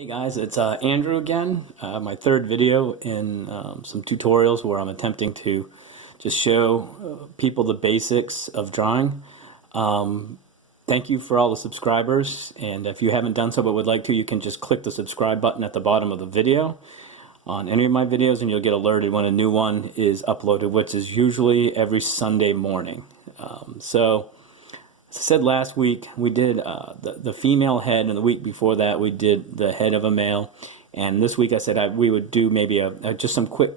Hey guys, it's Andrew again. My third video in some tutorials where I'm attempting to just show people the basics of drawing. Thank you for all the subscribers, and if you haven't done so but would like to, you can just click the subscribe button at the bottom of the video on any of my videos and you'll get alerted when a new one is uploaded, which is usually every Sunday morning. As I said last week, we did the female head, and the week before that we did the head of a male. And this week I said we would do maybe just some quick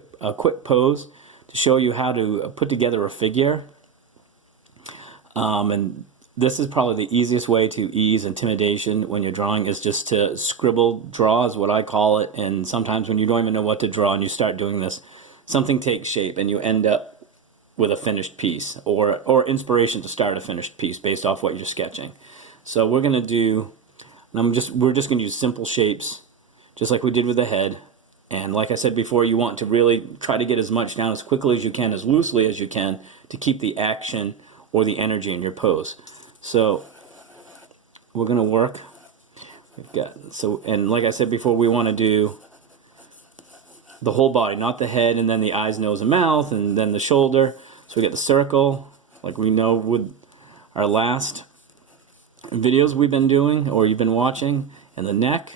pose to show you how to put together a figure. And this is probably the easiest way to ease intimidation when you're drawing, is just to scribble, draw is what I call it. And sometimes when you don't even know what to draw and you start doing this, something takes shape and you end up with a finished piece, or inspiration to start a finished piece based off what you're sketching. So we're going to do, we're just going to use simple shapes, just like we did with the head. And like I said before, you want to really try to get as much down as quickly as you can, as loosely as you can, to keep the action or the energy in your pose. So we're going to work. And like I said before, we want to do the whole body, not the head and then the eyes, nose, and mouth, and then the shoulder. So we get the circle, like we know with our last videos we've been doing or you've been watching, and the neck.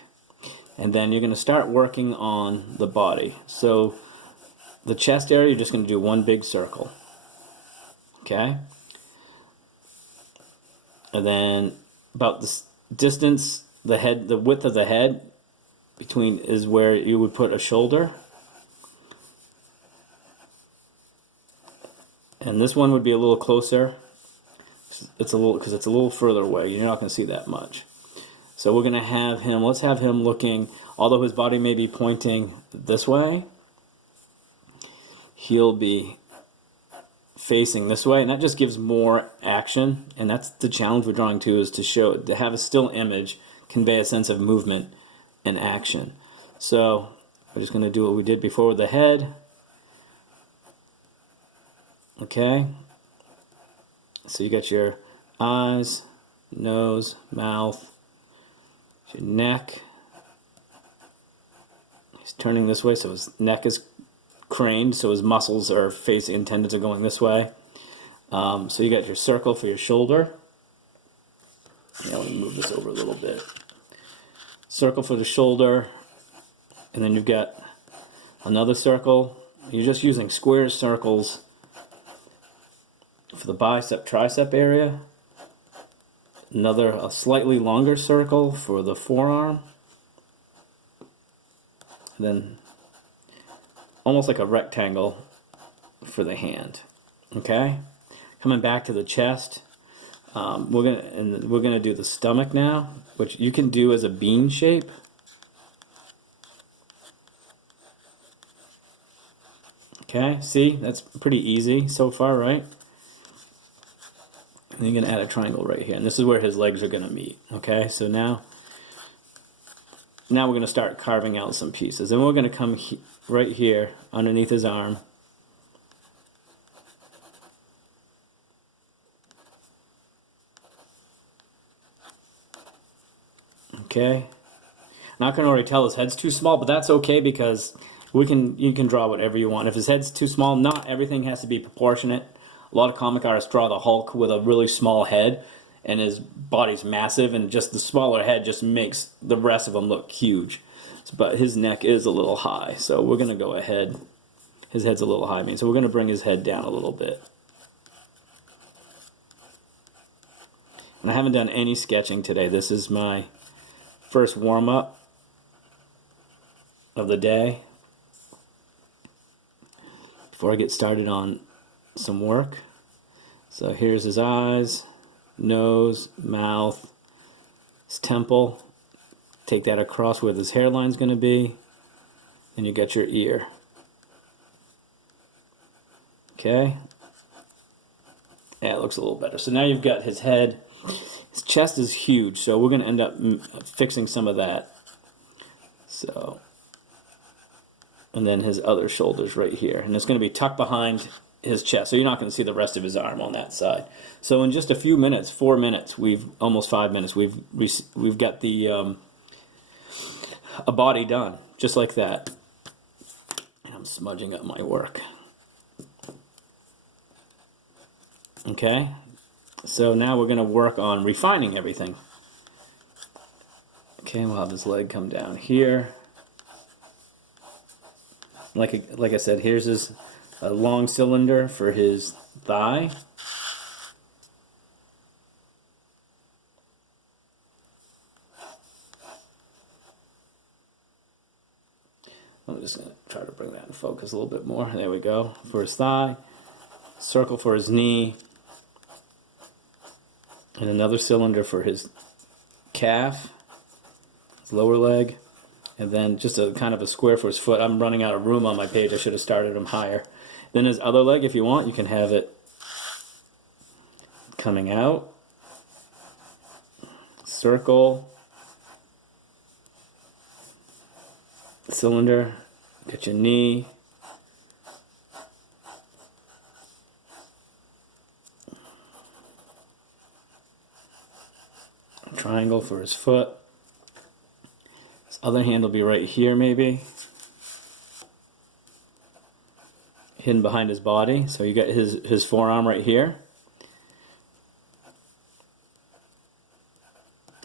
And then you're going to start working on the body. So the chest area, you're just going to do one big circle. Okay? And then about the distance, the width of the head between is where you would put a shoulder. And this one would be a little closer. It's a little, because it's a little further away. You're not going to see that much. So we're going to have him, let's have him looking, although his body may be pointing this way, he'll be facing this way, and that just gives more action. And that's the challenge we're drawing too, is to have a still image convey a sense of movement and action. So we're just going to do what we did before with the head. Okay, so you got your eyes, nose, mouth, your neck. He's turning this way, so his neck is craned, so his muscles are facing and tendons are going this way. So you got your circle for your shoulder. Now let me move this over a little bit. Circle for the shoulder, and then you've got another circle. You're just using square circles for the bicep tricep area. A slightly longer circle for the forearm. And then almost like a rectangle for the hand. Okay? Coming back to the chest, we're gonna do the stomach now, which you can do as a bean shape. Okay, see, that's pretty easy so far, right? And you're going to add a triangle right here, and this is where his legs are going to meet. Okay, so now we're going to start carving out some pieces, and we're going to come right here underneath his arm. Okay, now I can already tell his head's too small, but that's okay, because you can draw whatever you want. If his head's too small, not everything has to be proportionate. A lot of comic artists draw the Hulk with a really small head, and his body's massive, and just the smaller head just makes the rest of him look huge. But his neck is a little high, so we're going to go ahead. His head's a little high, so we're going to bring his head down a little bit. And I haven't done any sketching today. This is my first warm-up of the day before I get started on some work. So here's his eyes, nose, mouth, his temple. Take that across where his hairline's going to be, and you get your ear. Okay, yeah, it looks a little better. So now you've got his head. His chest is huge, so we're going to end up fixing some of that. So, and then his other shoulders right here, and it's going to be tucked behind his chest, so you're not going to see the rest of his arm on that side. So in just a few minutes, 4 minutes, almost 5 minutes, we've got the a body done, just like that. And I'm smudging up my work. Okay, so now we're going to work on refining everything. Okay, we'll have his leg come down here. Like I said, here's his long cylinder for his thigh. I'm just going to try to bring that in focus a little bit more. There we go. For his thigh, circle for his knee, and another cylinder for his calf, his lower leg, and then just a kind of a square for his foot. I'm running out of room on my page. I should have started him higher. Then his other leg, if you want, you can have it coming out, circle, cylinder, get your knee, triangle for his foot. His other hand will be right here, maybe hidden behind his body. So you got his forearm right here,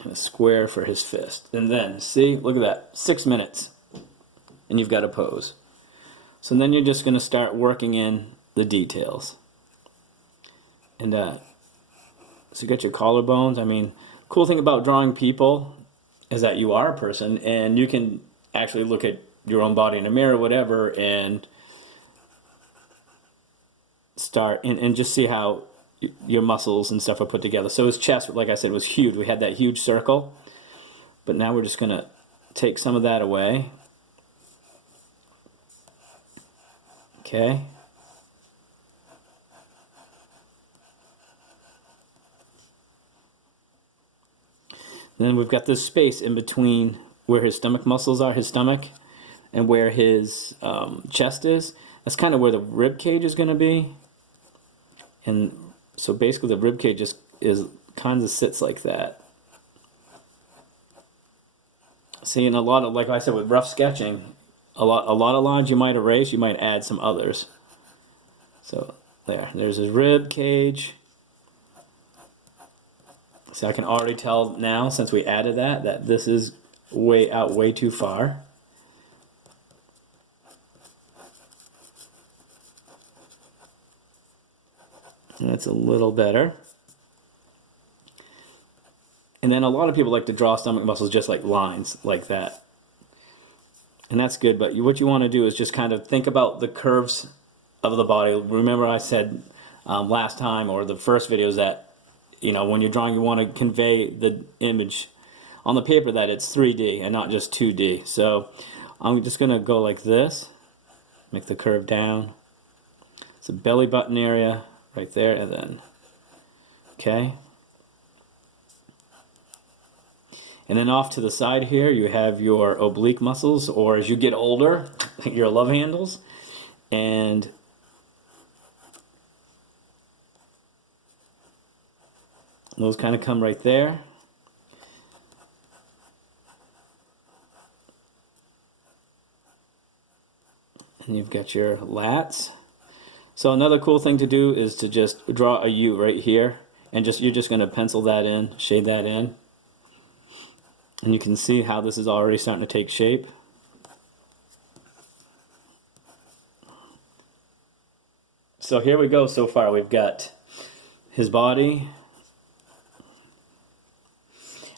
and a square for his fist. And then see, look at that, 6 minutes, and you've got a pose. So then you're just going to start working in the details. And so you got your collarbones. I mean, cool thing about drawing people is that you are a person, and you can actually look at your own body in a mirror, whatever, and start and just see how your muscles and stuff are put together. So his chest, like I said, was huge. We had that huge circle, but now we're just going to take some of that away. Okay. And then we've got this space in between where his stomach muscles are, his stomach, and where his chest is. That's kind of where the rib cage is going to be. And so basically the rib cage just kind of sits like that. See, and a lot of, like I said, with rough sketching, a lot of lines you might erase, you might add some others. So there's his rib cage. See, I can already tell now, since we added that this is way too far. And that's a little better. And then a lot of people like to draw stomach muscles just like lines, like that. And that's good, but what you want to do is just kind of think about the curves of the body. Remember I said last time, or the first videos, that when you're drawing, you want to convey the image on the paper that it's 3D and not just 2D. So I'm just going to go like this, make the curve down. It's a belly button area right there, and then, okay. And then off to the side here, you have your oblique muscles, or as you get older, your love handles. And those kind of come right there. And you've got your lats. So another cool thing to do is to just draw a U right here, and you're just going to pencil that in, shade that in. And you can see how this is already starting to take shape. So here we go so far. We've got his body.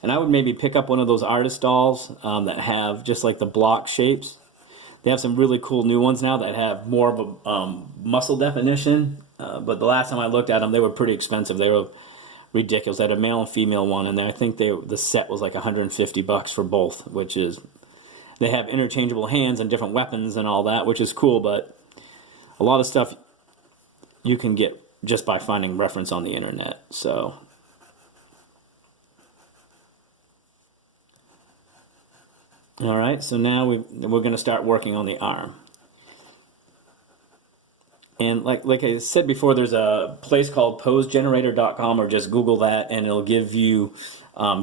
And I would maybe pick up one of those artist dolls that have just like the block shapes. They have some really cool new ones now that have more of a muscle definition. But the last time I looked at them, they were pretty expensive. They were ridiculous. I had a male and female one, and I think the set was like $150 for both, which is, they have interchangeable hands and different weapons and all that, which is cool, but a lot of stuff you can get just by finding reference on the internet. So all right, so now we're going to start working on the arm. And like I said before, there's a place called posegenerator.com, or just Google that, and it'll give you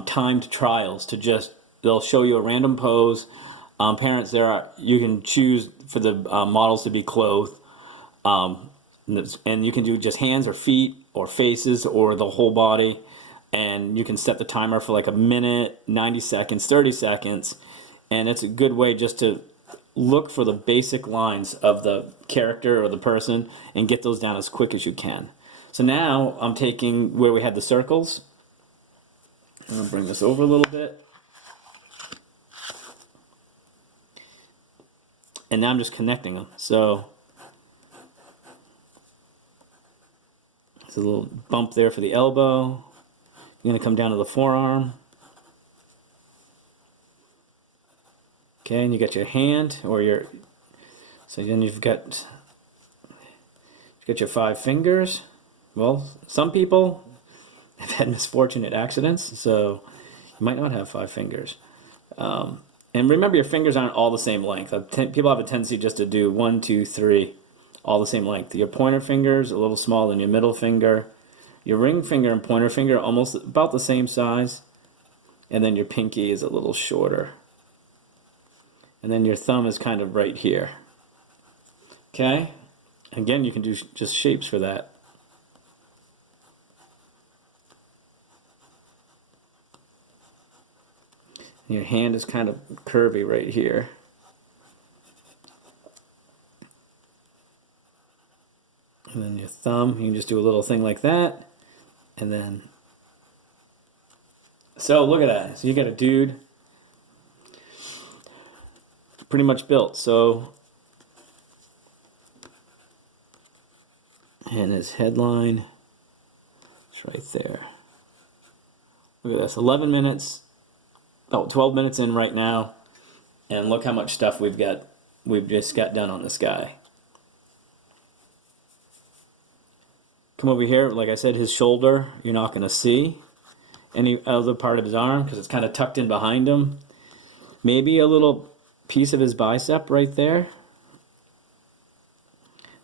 timed trials to they'll show you a random pose Parents, you can choose for the models to be clothed, and you can do just hands or feet or faces or the whole body, and you can set the timer for like a minute, 90 seconds, 30 seconds, and it's a good way just to look for the basic lines of the character or the person and get those down as quick as you can. So now I'm taking where we had the circles. I'm going to bring this over a little bit. And now I'm just connecting them. So there's a little bump there for the elbow. You're going to come down to the forearm. Okay, and you got your hand or your, so then you've got your 5 fingers. Well, some people have had misfortunate accidents, so you might not have 5 fingers. And remember, your fingers aren't all the same length. People have a tendency just to do 1, 2, 3, all the same length. Your pointer finger is a little smaller than your middle finger. Your ring finger and pointer finger are almost about the same size. And then your pinky is a little shorter. And then your thumb is kind of right here. Okay? Again, you can do just shapes for that. Your hand is kind of curvy right here. And then your thumb, you can just do a little thing like that. And then, so look at that. So you got a dude pretty much built. So, and his headline is right there. Look at this, 11 minutes. About 12 minutes in right now, and look how much stuff we've just got done on this guy. Come over here, like I said, his shoulder, you're not going to see any other part of his arm because it's kind of tucked in behind him. Maybe a little piece of his bicep right there.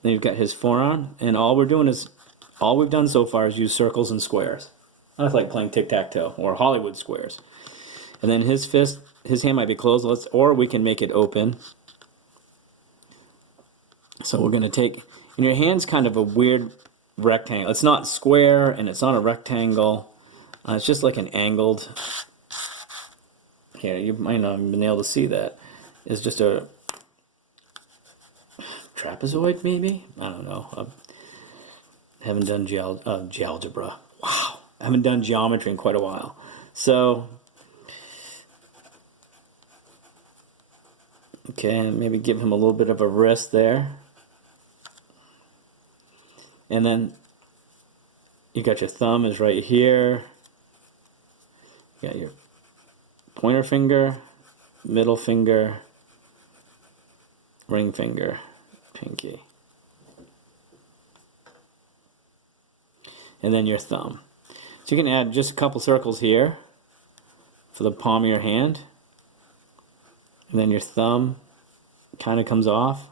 Then you've got his forearm, and all we've done so far is use circles and squares. I like playing tic-tac-toe or Hollywood squares. And then his fist, his hand might be closed, or we can make it open. So we're going to take, and your hand's kind of a weird rectangle. It's not square and it's not a rectangle. It's just like an angled, here, you might not have been able to see that. It's just a trapezoid maybe? I don't know. I haven't done GeoGebra. Wow. I haven't done geometry in quite a while. So, okay, and maybe give him a little bit of a wrist there. And then you got your thumb is right here. You got your pointer finger, middle finger, ring finger, pinky. And then your thumb. So you can add just a couple circles here for the palm of your hand. And then your thumb kind of comes off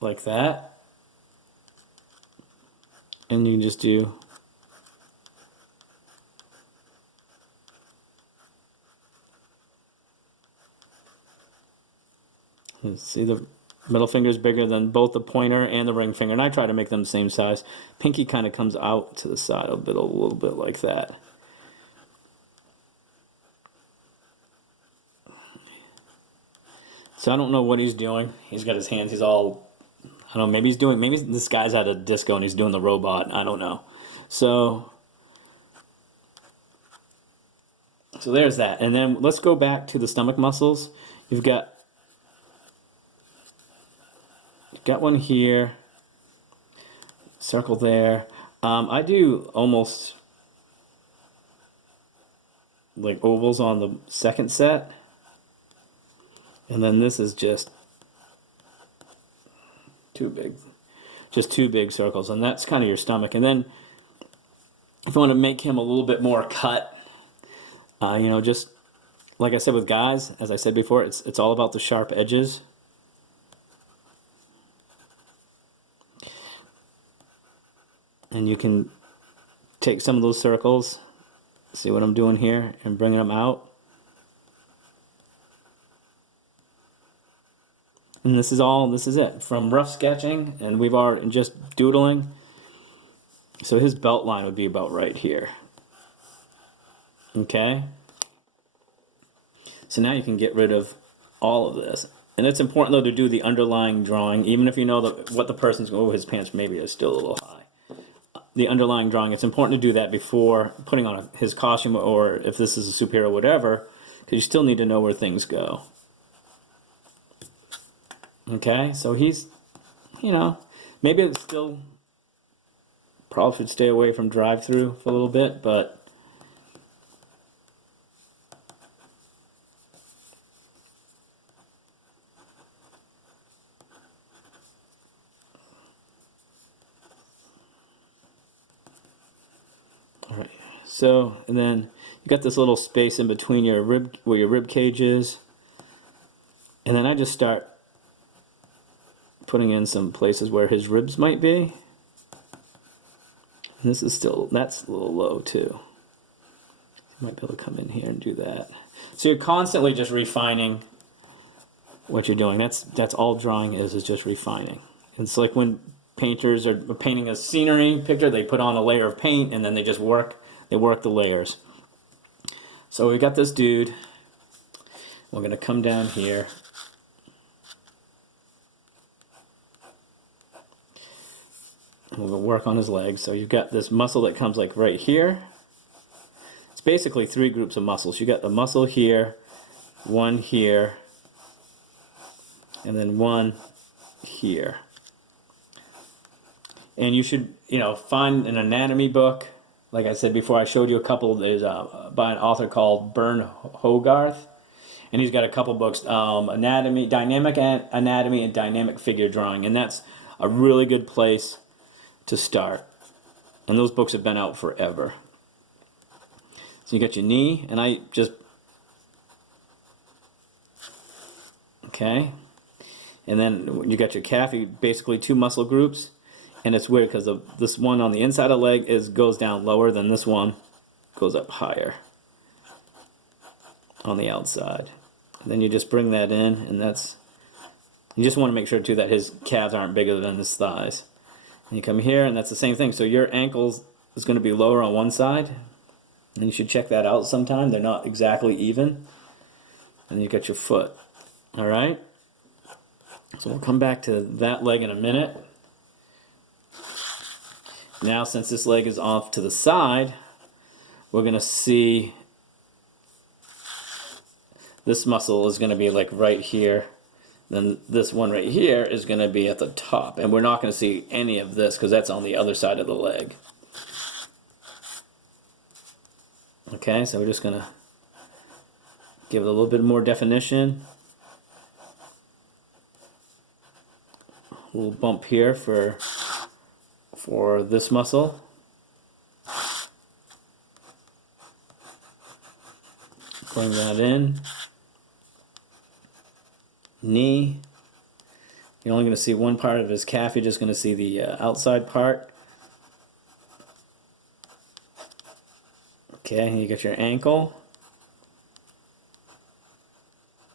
like that. And you can just do see the middle finger is bigger than both the pointer and the ring finger, and I try to make them the same size. Pinky kind of comes out to the side a little bit like that. So I don't know what he's doing. He's got his hands, he's all, I don't know, maybe this guy's at a disco and he's doing the robot. I don't know. So there's that. And then let's go back to the stomach muscles. You've got one here, circle there. I do almost like ovals on the second set. And then this is just too big. Just two big circles. And that's kind of your stomach. And then if you want to make him a little bit more cut, you know, just like I said with guys, as I said before, it's all about the sharp edges. And you can take some of those circles, see what I'm doing here, and bring them out. And this is it from rough sketching, and we've already just doodling. So his belt line would be about right here. Okay. So now you can get rid of all of this. And it's important though to do the underlying drawing, even if you know what the person's, oh, his pants maybe is still a little high. The underlying drawing, it's important to do that before putting on his costume, or if this is a superhero, whatever, because you still need to know where things go. Okay, so he's, maybe it's still, probably should stay away from drive-through for a little bit, but all right. So, and then you got this little space in between where your rib cage is, and then I just start putting in some places where his ribs might be. And this is still, that's a little low too. You might be able to come in here and do that. So you're constantly just refining what you're doing. That's all drawing is just refining. It's like when painters are painting a scenery picture, they put on a layer of paint and then they just work the layers. So we got this dude. We're going to come down here. And we're going to work on his legs. So you've got this muscle that comes like right here. It's basically 3 groups of muscles. You got the muscle here, one here, and then one here. And you should, find an anatomy book. Like I said before, I showed you a couple. There's by an author called Bern Hogarth. And he's got a couple books, Dynamic Anatomy and Dynamic Figure Drawing. And that's a really good place to start. And those books have been out forever. So you got your knee, and I just, okay. And then when you got your calf, you basically 2 muscle groups. And it's weird because this one on the inside of the leg goes down lower than this one goes up higher on the outside. And then you just bring that in, and you just want to make sure too that his calves aren't bigger than his thighs. And you come here, and that's the same thing. So your ankles is going to be lower on one side, and you should check that out sometime. They're not exactly even. And you got your foot. All right. So we'll come back to that leg in a minute. Now, since this leg is off to the side, we're going to see this muscle is going to be like right here. Then this one right here is going to be at the top. And we're not going to see any of this because that's on the other side of the leg. Okay, so we're just going to give it a little bit more definition. A little bump here for this muscle. Bring that in. Knee. You're only going to see one part of his calf. You're just going to see the outside part. Okay, you got your ankle.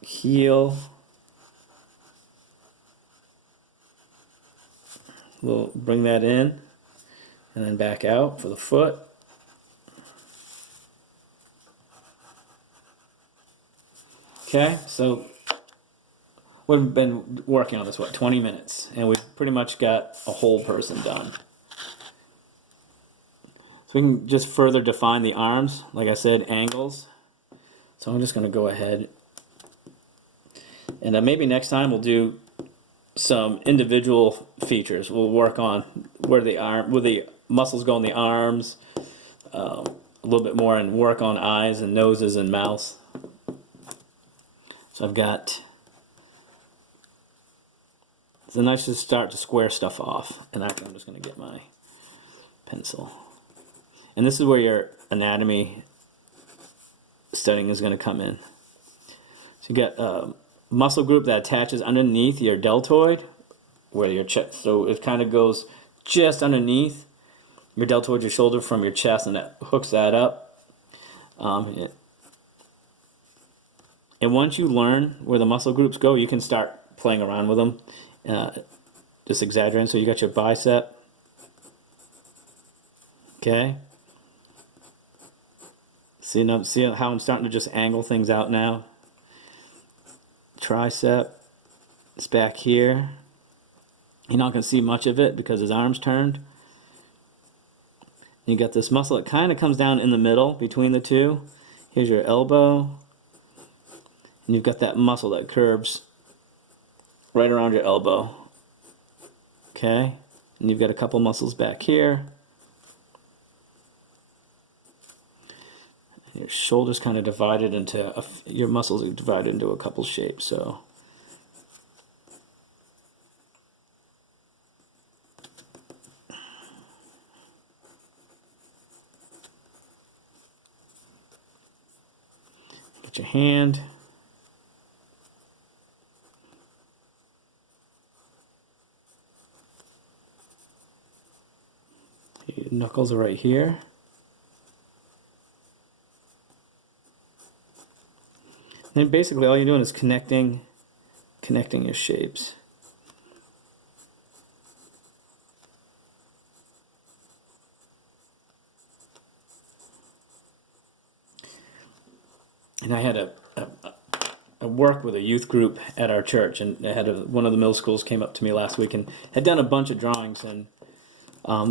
Heel. We'll bring that in and then back out for the foot. Okay, so we've been working on this, 20 minutes, and we've pretty much got a whole person done. So we can just further define the arms, like I said, angles. So I'm just going to go ahead, and maybe next time we'll do some individual features. We'll work on where the muscles go in the arms, a little bit more, and work on eyes and noses and mouths. So I've got, then I should start to square stuff off. And I'm just going to get my pencil. And this is where your anatomy studying is going to come in. So you got muscle group that attaches underneath your deltoid, where your chest, so it kind of goes just underneath your deltoid, your shoulder from your chest, and that hooks that up. And once you learn where the muscle groups go, you can start playing around with them, just exaggerating. So you got your bicep, okay? See how I'm starting to just angle things out now? Tricep, it's back here. You're not going to see much of it because his arm's turned. You got this muscle that kind of comes down in the middle between the two. Here's your elbow. And you've got that muscle that curves right around your elbow. Okay? And you've got a couple muscles back here. And your shoulders kind of divided into, your muscles are divided into a couple shapes. So get your hand. Your knuckles are right here. And basically all you're doing is connecting your shapes. And I had a work with a youth group at our church, and I had one of the middle schools came up to me last week and had done a bunch of drawings, and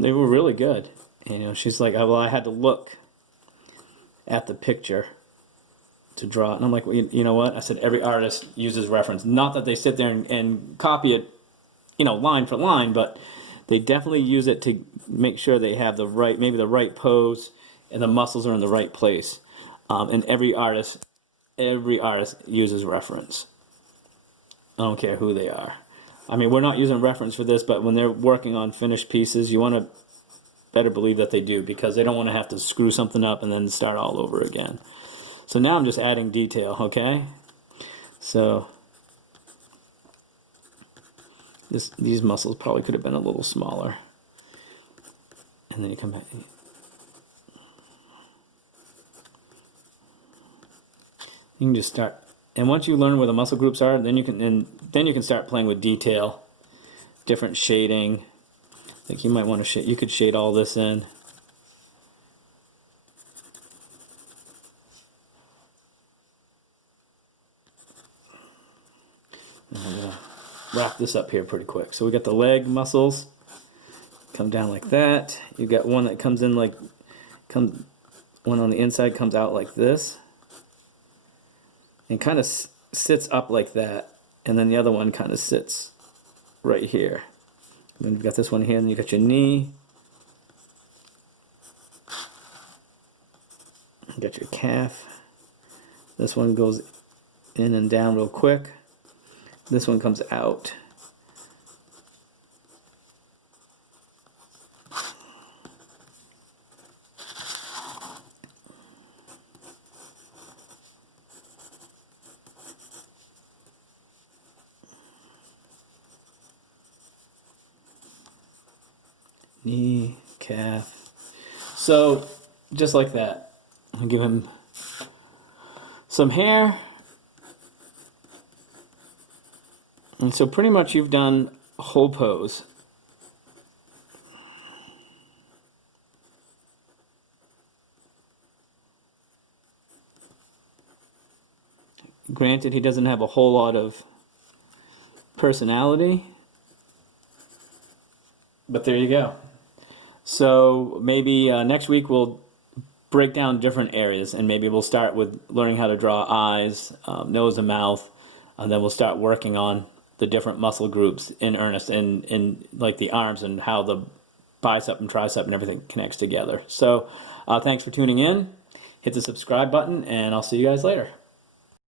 they were really good. And, you know, she's like, well, I had to look at the picture to draw it. And I'm like, well, you know what? I said, every artist uses reference. Not that they sit there and copy it, you know, line for line, but they definitely use it to make sure they have the right, maybe the right pose and the muscles are in the right place. And every artist uses reference. I don't care who they are. I mean, we're not using reference for this, but when they're working on finished pieces, you want to better believe that they do, because they don't want to have to screw something up and then start all over again. So now I'm just adding detail, okay? So these muscles probably could have been a little smaller. And then you come back. You can just start, and once you learn where the muscle groups are, then you can start playing with detail, different shading. Like you might want to shade. You could shade all this in. I'm gonna wrap this up here pretty quick. So we got the leg muscles come down like that. You got one that comes in like one on the inside comes out like this. And kind of sits up like that, and then the other one kind of sits right here. And then you've got this one here, and you got your knee. You got your calf. This one goes in and down real quick. This one comes out. Knee, calf. So, just like that. I'll give him some hair. And so pretty much you've done a whole pose. Granted, he doesn't have a whole lot of personality, but there you go. So maybe next week we'll break down different areas, and maybe we'll start with learning how to draw eyes, nose and mouth, and then we'll start working on the different muscle groups in earnest, in like the arms and how the bicep and tricep and everything connects together. So thanks for tuning in. Hit the subscribe button, and I'll see you guys later.